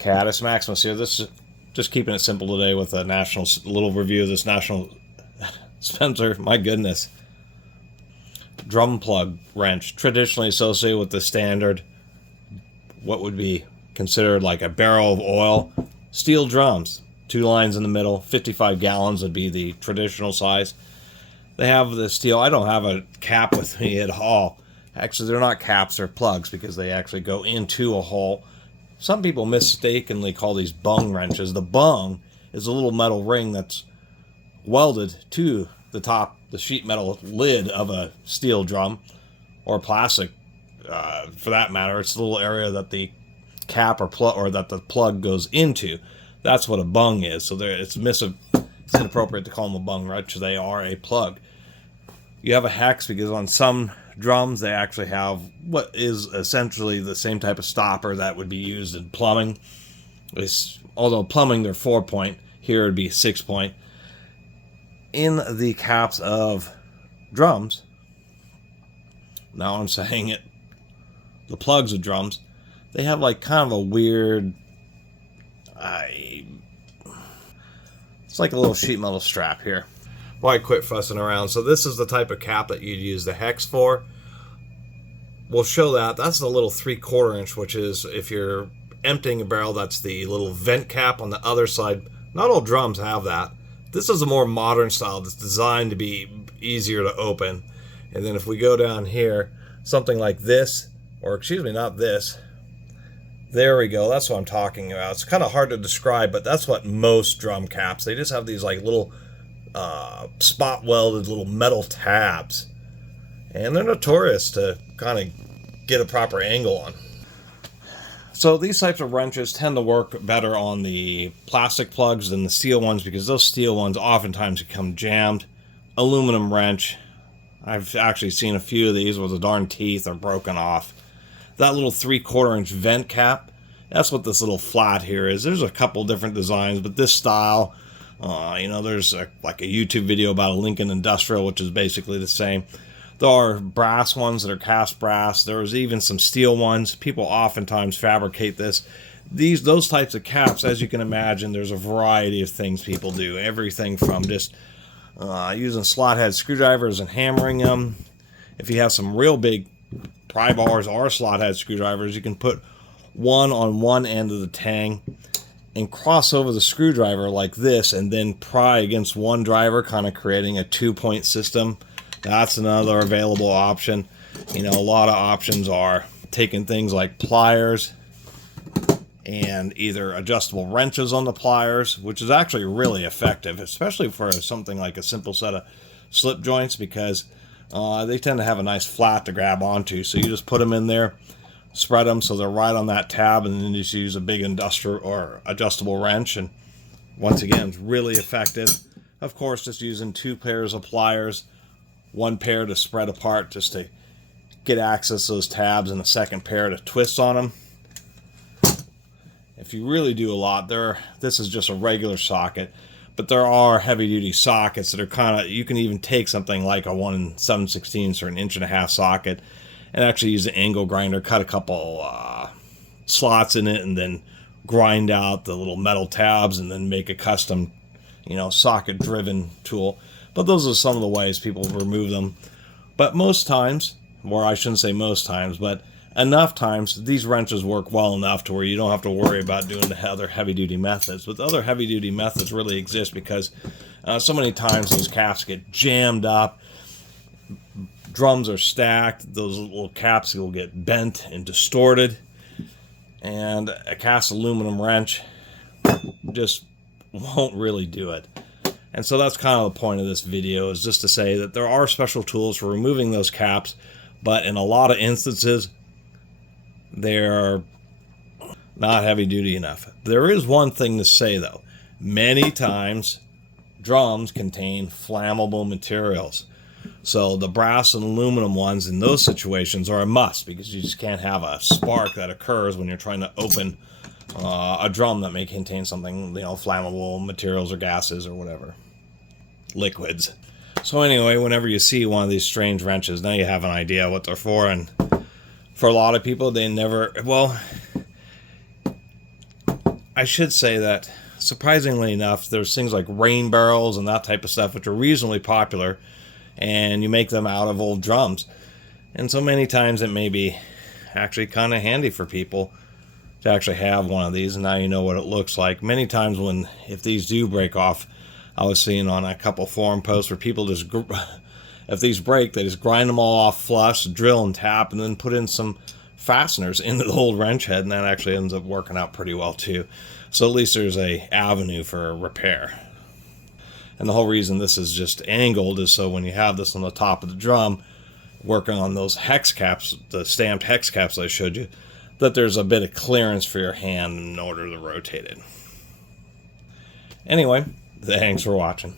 Catus, Maximus here. This is just keeping it simple today with a little review of this National Spencer. My goodness, drum plug wrench, traditionally associated with the standard, what would be considered like a barrel of oil, steel drums, 2 lines in the middle, 55 gallons would be the traditional size. They have the steel. I don't have a cap with me at all. Actually, they're not caps, they're plugs because they actually go into a hole. Some people mistakenly call these bung wrenches. The bung is a little metal ring that's welded to the top, the sheet metal lid of a steel drum, or plastic for that matter. It's the little area that the cap or plug, or that the plug goes into. That's what a bung is. So it's inappropriate to call them a bung wrench. They are a plug. You have a hex because on some drums they actually have what is essentially the same type of stopper that would be used in plumbing. Although plumbing they're 4-point, here it would be 6-point. In the caps of drums, now I'm saying it, the plugs of drums, they have like kind of a weird, it's like a little sheet metal strap here. Why quit fussing around? So this is the type of cap that you'd use the hex for. We'll show that. That's the little 3/4 inch, which is if you're emptying a barrel, that's the little vent cap on the other side. Not all drums have that. This is a more modern style that's designed to be easier to open. And then if we go down here, something like this, or excuse me, not this. There we go. That's what I'm talking about. It's kind of hard to describe, but that's what most drum caps. They just have these like little spot welded little metal tabs, and they're notorious to kind of get a proper angle on. So these types of wrenches tend to work better on the plastic plugs than the steel ones, because those steel ones oftentimes become jammed. Aluminum wrench, I've actually seen a few of these where the darn teeth are broken off. That little 3/4 inch vent cap, that's what this little flat here is. There's a couple different designs, but this style, there's like a YouTube video about a Lincoln Industrial, which is basically the same. There are brass ones that are cast brass. There's even some steel ones. People oftentimes fabricate those types of caps. As you can imagine, there's a variety of things people do. Everything from just using slot head screwdrivers and hammering them. If you have some real big pry bars or slot head screwdrivers, you can put one on one end of the tang and cross over the screwdriver like this, and then pry against one driver, kind of creating a 2-point system. That's another available option. A lot of options are taking things like pliers and either adjustable wrenches on the pliers, which is actually really effective, especially for something like a simple set of slip joints, because they tend to have a nice flat to grab onto. So you just put them in there, spread them so they're right on that tab, and then just use a big industrial or adjustable wrench, and once again, it's really effective. Of course, just using 2 pairs of pliers, 1 pair to spread apart just to get access to those tabs, and a 2nd pair to twist on them. If you really do a lot, this is just a regular socket, but there are heavy-duty sockets that are you can even take something like a 1 7/16 or an 1.5" socket and actually use an angle grinder, cut a couple slots in it, and then grind out the little metal tabs, and then make a custom, socket-driven tool. But those are some of the ways people remove them. But most times, or I shouldn't say most times, but enough times, these wrenches work well enough to where you don't have to worry about doing the other heavy-duty methods. But the other heavy-duty methods really exist because so many times those caps get jammed up. Drums are stacked, those little caps will get bent and distorted, and a cast aluminum wrench just won't really do it. And so that's kind of the point of this video, is just to say that there are special tools for removing those caps, but in a lot of instances they're not heavy duty enough. There is one thing to say though: many times drums contain flammable materials. So the brass and aluminum ones in those situations are a must, because you just can't have a spark that occurs when you're trying to open a drum that may contain something, flammable materials or gases or whatever, liquids. So anyway, whenever you see one of these strange wrenches, now you have an idea what they're for. And for a lot of people, they never, I should say that, surprisingly enough, there's things like rain barrels and that type of stuff, which are reasonably popular, and you make them out of old drums. And so many times it may be actually kind of handy for people to actually have one of these, and now you know what it looks like. Many times if these do break off, I was seeing on a couple forum posts where people just, if these break, they just grind them all off flush, drill and tap, and then put in some fasteners into the old wrench head, and that actually ends up working out pretty well too. So at least there's a avenue for repair. And the whole reason this is just angled is so when you have this on the top of the drum, working on those hex caps, the stamped hex caps I showed you, that there's a bit of clearance for your hand in order to rotate it. Anyway, thanks for watching.